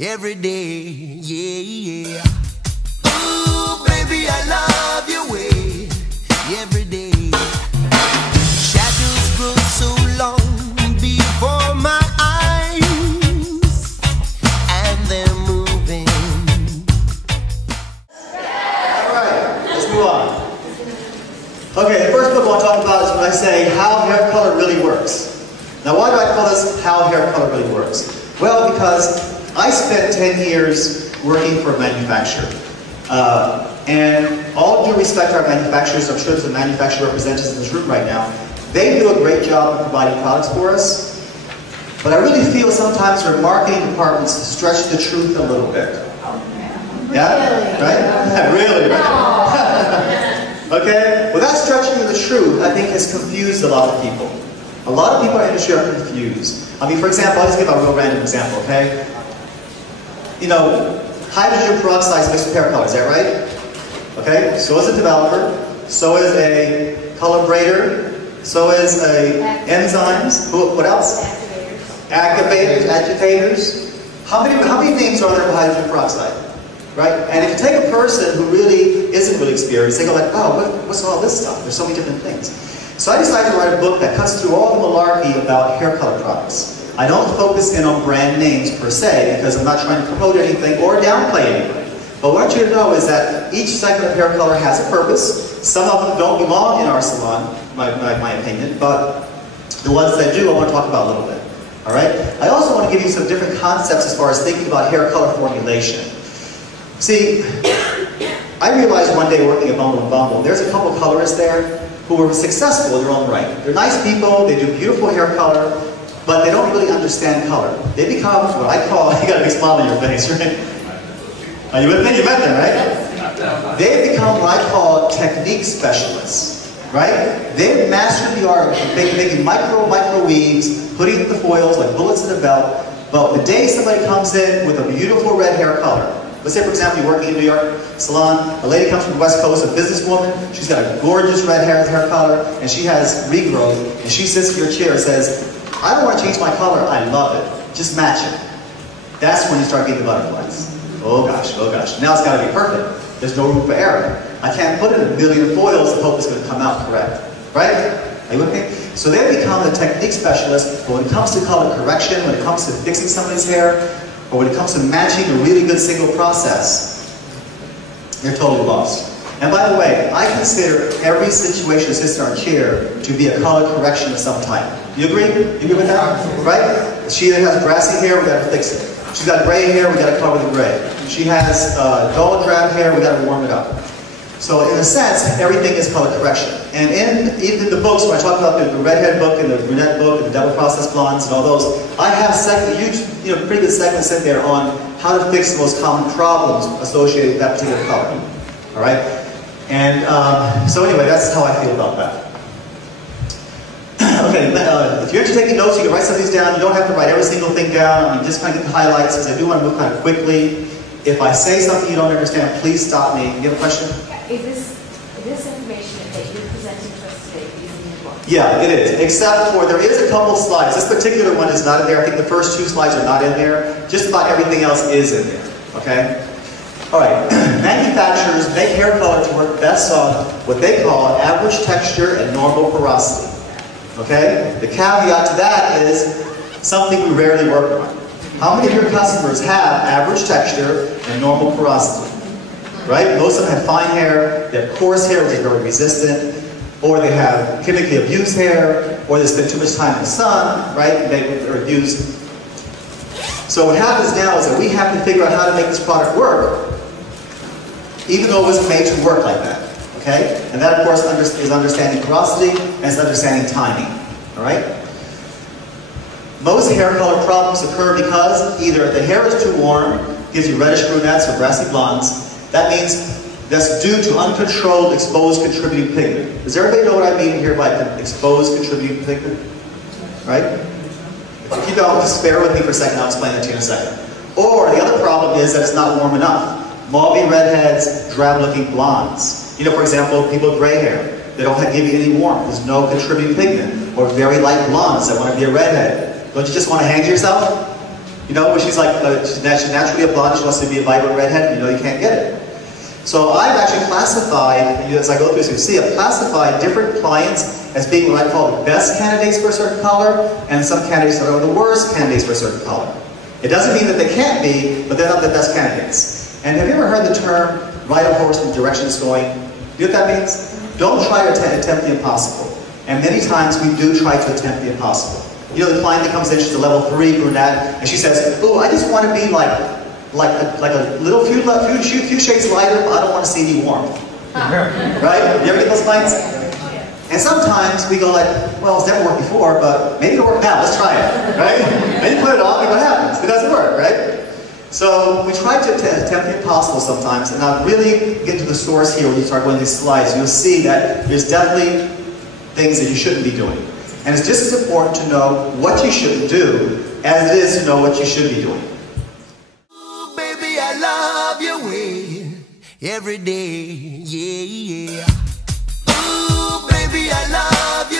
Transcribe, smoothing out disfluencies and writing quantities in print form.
every day, yeah. Ooh, baby, I love your way every day. Shadows grow so long before my eyes, and they're moving. All right, let's move on. Okay, the first book I want to talk about is when I say how hair color really works. Now, why do I call this how hair color really works? Well, because I spent 10 years working for a manufacturer. And all due respect to our manufacturers, I'm sure there's a manufacturer representatives in this room right now, they do a great job of providing products for us. But I really feel sometimes our marketing departments stretch the truth a little bit. Yeah? Right? Really? Okay? Well, that stretching of the truth, I think, has confused a lot of people. A lot of people in the industry are confused. I mean, for example, I'll just give a real random example, okay? You know, hydrogen peroxide is mixed with hair color, is that right? Okay, so is a developer, so is a color brader, so is a enzymes, what else? Activators, agitators. How many names are there for hydrogen peroxide? Right? And if you take a person who really isn't really experienced, they go like, oh, what's all this stuff? There's so many different things. So I decided to write a book that cuts through all the malarkey about hair color products. I don't focus in on brand names per se, because I'm not trying to promote anything or downplay anything. But what I want you to know is that each segment of hair color has a purpose. Some of them don't belong in our salon, my opinion, but the ones that do, I want to talk about a little bit. All right? I also want to give you some different concepts as far as thinking about hair color formulation. See, I realized one day working at Bumble & Bumble, there's a couple colorists there who were successful in their own right. They're nice people, they do beautiful hair color, but they don't really understand color. They become what I call, you got a big smile on your face, right? Are you with me? You met them, right? They become what I call technique specialists, right? They've mastered the art of making micro weaves, putting in the foils like bullets in a belt, but the day somebody comes in with a beautiful red hair color, let's say, for example, you're working in a New York salon, a lady comes from the West Coast, a businesswoman, she's got a gorgeous red hair color, and she has regrowth, and she sits in your chair and says, I don't want to change my color, I love it, just match it. That's when you start getting the butterflies. Oh gosh, now it's got to be perfect. There's no room for error. I can't put in a million foils and hope it's going to come out correct. Right? Are you with me? So they become a technique specialist, but when it comes to color correction, when it comes to fixing somebody's hair, or when it comes to matching a really good single process, they're totally lost. And by the way, I consider every situation that sits in our chair to be a color correction of some type. You agree? You agree with that? Right? She either has grassy hair, we got to fix it. She's got gray hair, we got to cover the gray. She has dull drab hair, we got to warm it up. So in a sense, everything is color correction. And even the books, when I talk about the redhead book and the brunette book and the double process blondes and all those, I have pretty good segments in there on how to fix the most common problems associated with that particular color. All right? And so anyway, that's how I feel about that. Okay, if you're interested in taking notes, you can write some of these down. You don't have to write every single thing down. I mean, just kind of get the highlights, because I do want to move kind of quickly. If I say something you don't understand, please stop me. You have a question? Is this information that you're presenting to us today using your book? Yeah, it is. Except for there is a couple slides. This particular one is not in there. I think the first 2 slides are not in there. Just about everything else is in there. Okay? All right. Manufacturers make hair color to work best on what they call average texture and normal porosity. Okay? The caveat to that is something we rarely work on. How many of your customers have average texture and normal porosity? Right? Most of them have fine hair, they have coarse hair, which is very resistant, or they have chemically abused hair, or they spend too much time in the sun, right? They're abused. So what happens now is that we have to figure out how to make this product work, even though it wasn't made to work like that. Okay? And that, of course, is understanding porosity and it's understanding timing. All right? Most hair color problems occur because either the hair is too warm, gives you reddish brunettes or brassy blondes. That means that's due to uncontrolled exposed contributing pigment. Does everybody know what I mean here by exposed contributing pigment? Right? If you don't, just bear with me for a second, I'll explain that to you in a second. Or the other problem is that it's not warm enough. Mauvey redheads, drab-looking blondes. You know, for example, people with gray hair. They don't give you any warmth. There's no contributing pigment. Or very light blondes that want to be a redhead. Don't you just want to hang yourself? You know, where she's like, she's naturally a blonde, she wants to be a vibrant redhead, you know you can't get it. So I've actually classified, as I go through this, you see, I've classified different clients as being what I call the best candidates for a certain color, and some candidates that are the worst candidates for a certain color. It doesn't mean that they can't be, but they're not the best candidates. And have you ever heard the term, ride a horse in the direction it's going? Do you know what that means? Don't try to attempt the impossible. And many times we do try to attempt the impossible. You know, the client that comes in, she's a level 3 brunette, and she says, "Ooh, I just want to be like a little few shades lighter, but I don't want to see any warmth." Right? You ever get those clients? And sometimes we go like, well, it's never worked before, but maybe it'll work now, let's try it, right? And you put it on, and what happens? It doesn't work, right? So we try to attempt the impossible sometimes, and I'll really get to the source here when you start going to these slides. You'll see that there's definitely things that you shouldn't be doing. And it's just as important to know what you shouldn't do as it is to know what you should be doing. Ooh, baby, I love your way every day, yeah, yeah. Ooh, baby, I love you.